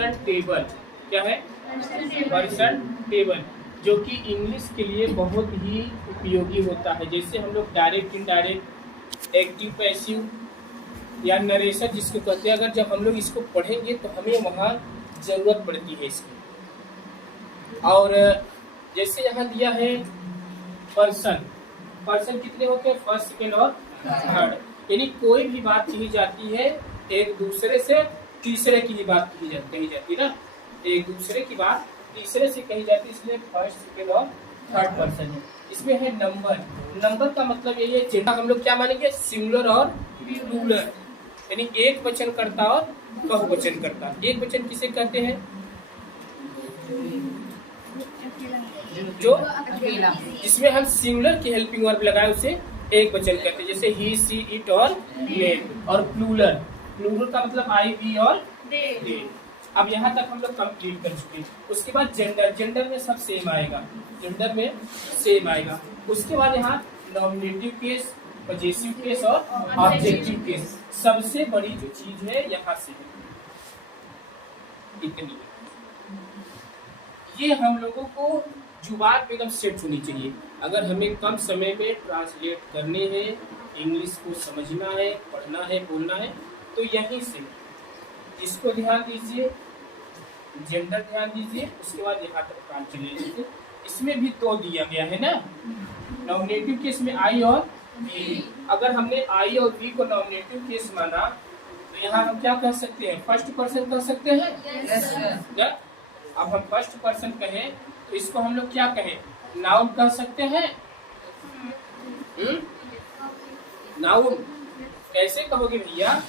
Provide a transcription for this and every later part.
Person table. क्या है? Person table, जो कि इंग्लिश के लिए बहुत ही उपयोगी होता है। जैसे हम लोग डायरेक्ट, इनडायरेक्ट, एक्टिव, पैसिव या नरेशन जिसको कहते हैं, अगर जब हम लोग इसको पढ़ेंगे तो हमें वहाँ ज़रूरत पड़ती है इसकी। और जैसे यहाँ दिया है पर्सन, पर्सन कितने होते हैं? फर्स्ट, सेकेंड और थर्ड। यानी कोई भी बात कही जाती है एक दूसरे से तीसरे की ही बात कही जाती है ना, एक दूसरे की बात तीसरे से कही जाती है, इसलिए फर्स्ट, सेकेंड और थर्ड पर्सन है। इसमें है नंबर। नंबर का मतलब यही है, जिनका हम लोग क्या मानेंगे? सिंगुलर और प्लूरल, यानी एक वचन करता और बहुवचन करता। एक वचन किसे कहते हैं? जो जिसमें हम सिंगुलर की हेल्पिंग वर्ब लगाए उसे एक वचन कहते हैं, जैसे ही, सी, इट और ये। और प्लूरल, प्लूरल का मतलब आई, वी और दे। अब यहाँ तक हम लोग कंप्लीट कर चुके हैं। उसके बाद जेंडर, जेंडर में सब सेम आएगा, जेंडर में सेम आएगा। उसके बाद यहाँ नॉमिनेटिव केस, पजेसिव केस और ऑब्जेक्टिव केस। सबसे बड़ी जो चीज है यहाँ से इतनी, ये हम लोगों को जुबान पे एकदम सेट होनी चाहिए। अगर हमें कम समय में ट्रांसलेट करने हैं, इंग्लिश को समझना है, पढ़ना है, बोलना है, तो यहीं से इसको ध्यान दीजिए, जेंडर ध्यान दीजिए, उसके बाद यहाँ तक काम चले। इसमें भी तो दिया गया है ना, नॉमिनेटिव केस में आई और वी। अगर हमने आई और वी को नॉमिनेटिव केस माना तो यहाँ हम क्या कह सकते हैं? फर्स्ट पर्सन कह सकते हैं। अब हम फर्स्ट पर्सन कहें तो इसको हम लोग क्या कहें? नाउन कह सकते हैं। नाउन कैसे कहोगे भैया?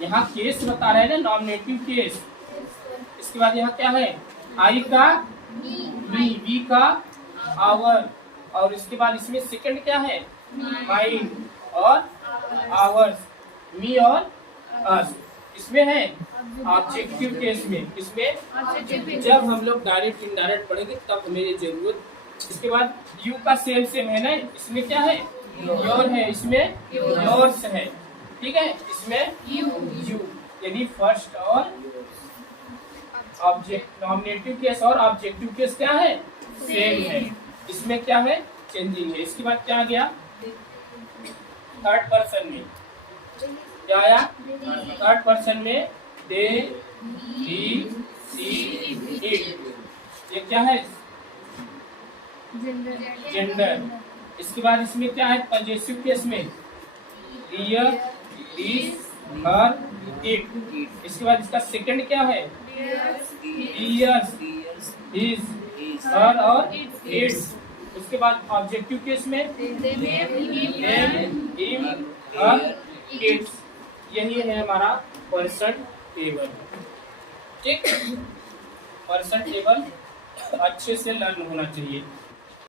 यहाँ केस बता रहे हैं ना, नॉमिनेटिव केस। इसके बाद यहाँ क्या है? आई का मी, वी का आवर, और इसके बाद इसमें सेकंड क्या है? माइन और आवर्स, मी और अस। इसमें है ऑब्जेक्टिव केस में, इसमें जब हम लोग डायरेक्ट इनडायरेक्ट पढ़ेंगे तब हमें ये जरूरत। इसके बाद यू का सेम सेम है ना, इसमें क्या है? योर है, इसमें योर्स है, ठीक है, इसमें यू। यानी फर्स्ट और ऑब्जेक्ट, नॉमिनेटिव केस और ऑब्जेक्टिव केस क्या है? सेम है। इसमें क्या है? चेंजिंग है। इसके बाद क्या आ गया? थर्ड पर्सन में क्या आया? थर्ड पर्सन में दे, ही, सी, इट। ये क्या है? जेंडर। इसके बाद इसमें क्या है? पजेसिव केस में हियर, दिस, हर, इट। इसके बाद इसका सेकंड क्या है? हियर, हिज, हर और इट्स। उसके बाद ऑब्जेक्टिव केस में देम, हिम, हर, इट्स। यही है हमारा पर्सन टेबल। ठीक, पर्सन टेबल अच्छे से लर्न होना चाहिए।